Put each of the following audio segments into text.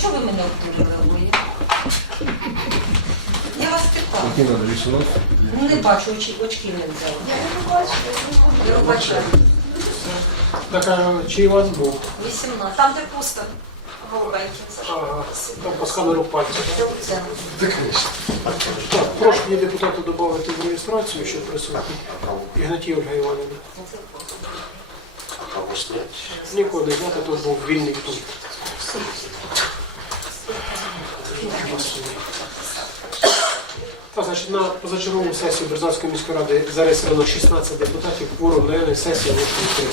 чого ви мене обдурили? Я вас питала. Які надо 18? Ну, не бачу, очі, очки не взяла. Я не побачила, я не вибачаю. Так, а чий у вас був? 18. Там, де пусто. Голубенький. Ага, там по сканеру. Це. Так, прошу мені депутату додати в реєстрацію, що присутній. Ігнатій Ольга Іванівна. Нікого не знати, тут був вільний пункт. Значить, на позачергову сесію Березанської міської ради зареєстровано 16 депутатів, кворум наявної сесії вийшли.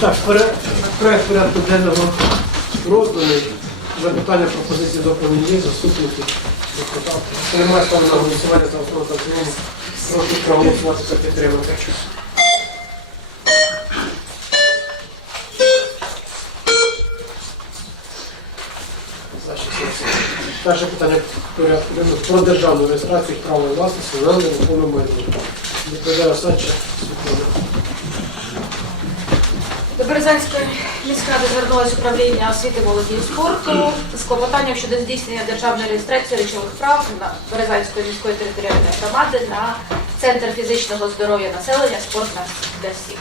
Так, проект порядку денного розданий. Запитання пропозиції доповіді є, заступники депутати. Якщо Немає ставлю на голосування за основу та цілому. Прошу проголосувати та підтримати. Перше питання порядку про державну реєстрацію права власності на нерухоме майно. Відповідає Осадча Світлана. До Березанської міськради звернулося управління освіти, молоді і спорту з клопотанням щодо здійснення державної реєстрації речових прав на Березанської міської територіальної громади на центр фізичного здоров'я населення спорт для всіх.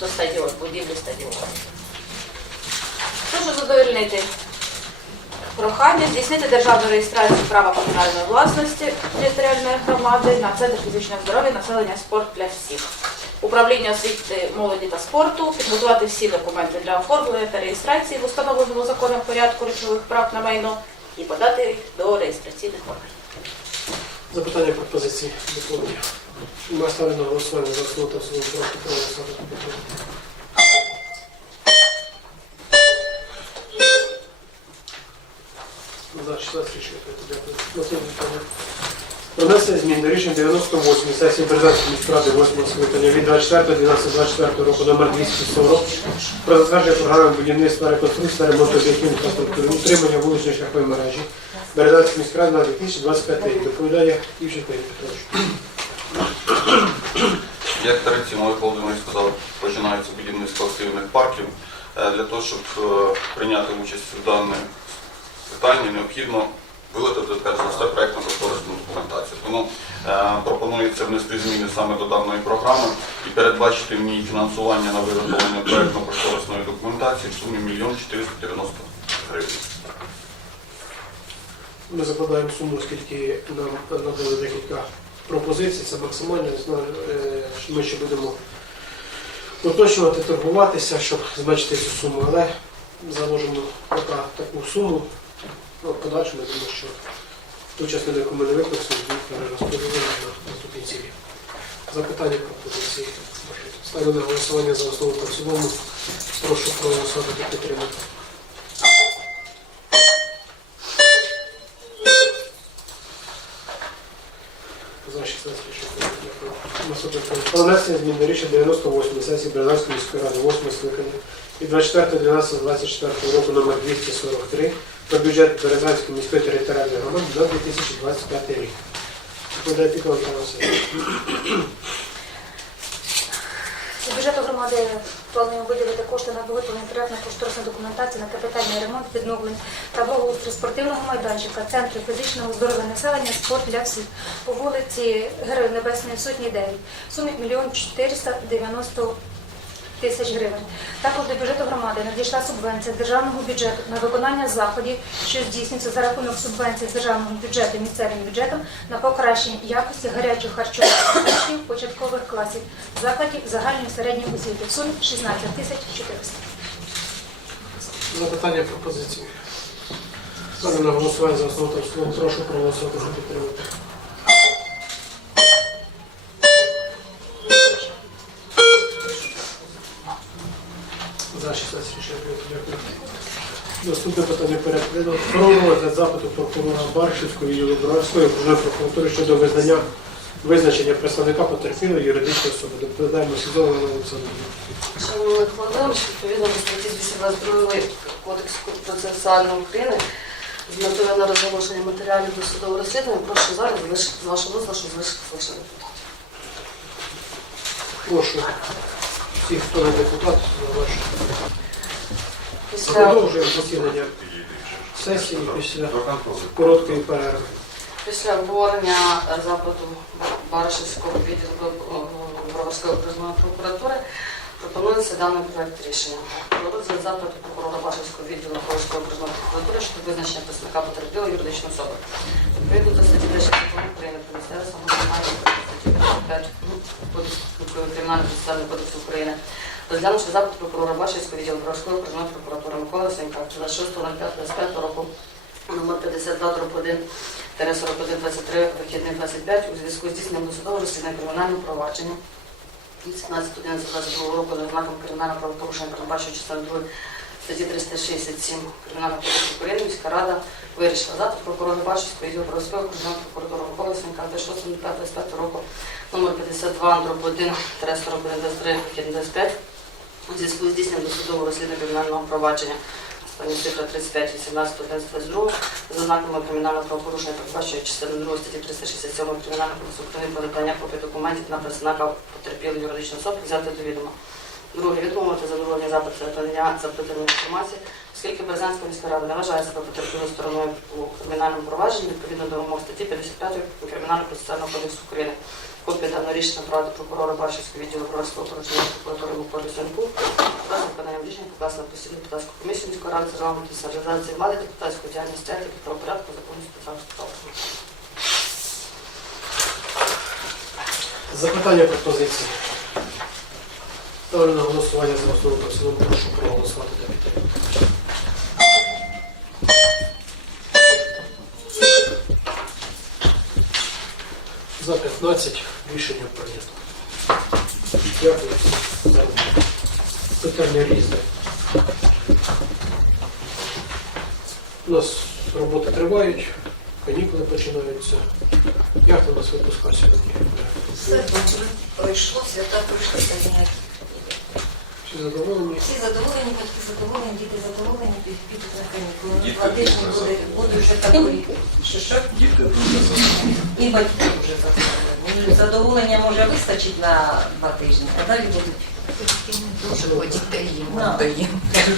До стадіон, будівлі стадіону. Прошу задовольнити прохання здійснити державну реєстрацію права комунальної власності територіальної громади на центр фізичного здоров'я населення спорт для всіх. Управління освіти, молоді та спорту підготувати всі документи для оформлення та реєстрації в установленому законом порядку речових прав на майно і подати їх до реєстраційних органів. Запитання пропозиції доповнення. Ми ставлю на голосування за основу та в цілому прошу проголосувати За 16 рішення. Дякую. Внесення змін до рішення 98 сесії Березанської міськради 8 скликання від 24.12.24 року номер 240 про затвердження програми будівництва реконструкції ремонту об'єктів інфраструктури, утримання вуличної шляхової мережі Березанської міськради на 2025 рік. Доповідає Івченко Ігор Петрович. Як традиційно Олег Володимирович сказав, починається будівництво активних парків. Е, Для того, щоб е, прийняти участь в даному питанні, необхідно виготовити перш за все проєктно кошторисну документацію. Тому е, пропонується внести зміни саме до даної програми і передбачити в ній фінансування на виготовлення проєктно-кошторисної документації в сумі 1 490 гривень. Ми закладаємо суму, оскільки нам надали декілька пропозицій, це максимально. Е, Ми ще будемо уточнювати, торгуватися, щоб зменшити цю суму, але заложимо поки таку суму. Ну, в подальшому, я думаю, що ту частину, яку ми не використали, будуть перерозподілені на наступні цілі. Запитання пропозиції. Ставлю на голосування за основу та в цілому. Прошу проголосувати підтримати. Про внесення змін до рішення 98 сесії Березанської міської ради 8 скликання від 24.12.24 року номер 243 про бюджет Березанської міської територіальної громади на 2025 рік. Буде Пікова Васильовна. Бюджету громади плануємо виділити кошти на виготовлення проєктно-кошторисної документації на капітальний ремонт, відновлення та благоустрій спортивного майданчика, центру фізичного здоров'я населення, спорт для всіх по вулиці Героїв Небесної Сотні 9. В сумі 1 490 тисяч гривень. Також до бюджету громади надійшла субвенція державного бюджету на виконання заходів, що здійснюються за рахунок субвенцій з державного бюджету місцевим бюджетом на покращення якості гарячого харчових початкових класів закладів загальної середньої освіти в сумі 16 тисяч 400. Запитання пропозиції. Ставлю на голосування за основу. Прошу проголосувати за підтримати. Порядку розгляд запиту прокурора Баршівської відділу Броварської окружної прокуратури щодо визнання визначення представника потерпілої юридичної особи. Доповідаємо Сізова Олександрівна. Шановний Олег відповідно до статті 222 Кодексу процесуального України, з метою на розголошення матеріалів до судового розслідування, прошу зараз залишити дозволу, щоб залишити депутат. Прошу всіх, хто не депутат, залишити. Після, Продовжуємо засідання сесії після короткої перерви. після обговорення запиту Баришівського відділу Броварської окружної прокуратури пропонується даний проект рішення. Розгляд запиту прокурора Баришівського відділу Броварської окружної прокуратури щодо визначення представника потерпілої юридичної особи. Відповідно до статті 10 закону України про місцеве самоврядування статті 55 Кримінального процесуального кодексу України, розглянувши запит прокурора Башівського відділу Броварської окружної прокуратури Миколи Сенька 26.05.25 року номер 52 дроб 1 41 23 вихідний 25 у зв'язку з здійсненням досудового розслідування кримінального провадження від 17.11.22 року за ознаком кримінального правопорушення, передбачуючи частини 2 статті 367 Кримінального кодексу України, міська рада вирішила запит прокурора Башівського відділу Броварської окружної прокуратури Миколи Сенька 26.05.25 року номер 52 дроб 1 41 23 вихідний 25 у зв'язку з здійсненням досудового розслідування кримінального провадження Остання цифра 35 18 22 за ознаками кримінального правопорушення передбачує частину 2 статті 367 Кримінального кодексу України про надання копій документів на представника потерпілої юридичної особи взяти до відома. Друге, відмовити задоволення запиту надання запитаної інформації, оскільки Березанська міська рада не вважає себе потерпілою стороною у кримінальному провадженні відповідно до вимог статті 55 Кримінального процесуального кодексу України. Копія даного рішення направити прокурора Баршівського відділу Броварського окружної прокуратури Миколі Сенку та виконанням рішення покласти на постійну депутатську комісію міської ради з регламенту організації влади, депутатської діяльності, етики, правопорядку, законності та захисту. Запитання пропозиції. Ставлю на голосування за основу та. Прошу проголосувати та підтримати. За 15 рішення прийнято. Дякую всім за роботу. Питання різне. У нас роботи тривають, канікули починаються. Як у нас випуска сьогодні? Все добре. Пройшло, свята пройшли, та ніяк. Всі задоволені? Всі задоволені, батьки задоволені, діти задоволені, під- підуть на канікули. Два тижні буде, буде вже такий. Що що? І батьки вже задоволені. Задоволення може вистачить на два тижні, а далі будуть. Дуже по дітей їм.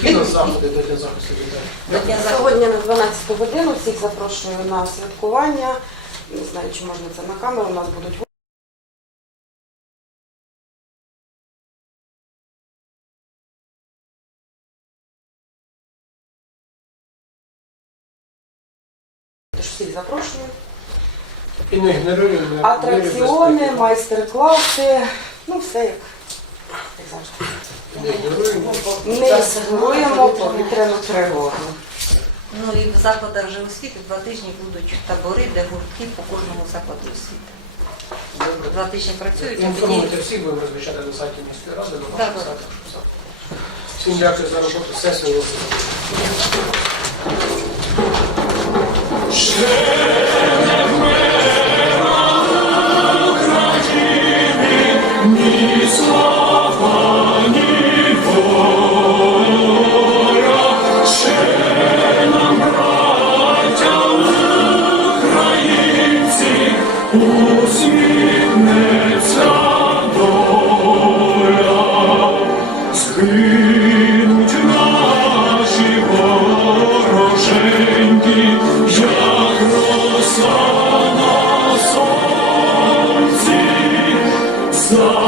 Які у нас заходи до Дня захисту дітей? До дня заходу. Сьогодні на 12 годину всіх запрошую на святкування. Не знаю, чи можна це на камеру. У нас будуть всіх запрошую. І не ігноруємо. Атракціони, майстер-класи, ну все як, як завжди. Не ігноруємо. Не ігноруємо повітряну тривогу. Ну і в закладах вже освіти два тижні будуть табори, де гуртки по кожному закладу освіти. Два тижні працюють, а тоді Інформуйте всіх, будемо розміщати на сайті міської ради, на Так. ваших сайтах. що все. Всім дякую за роботу. Сесію. Ні роса на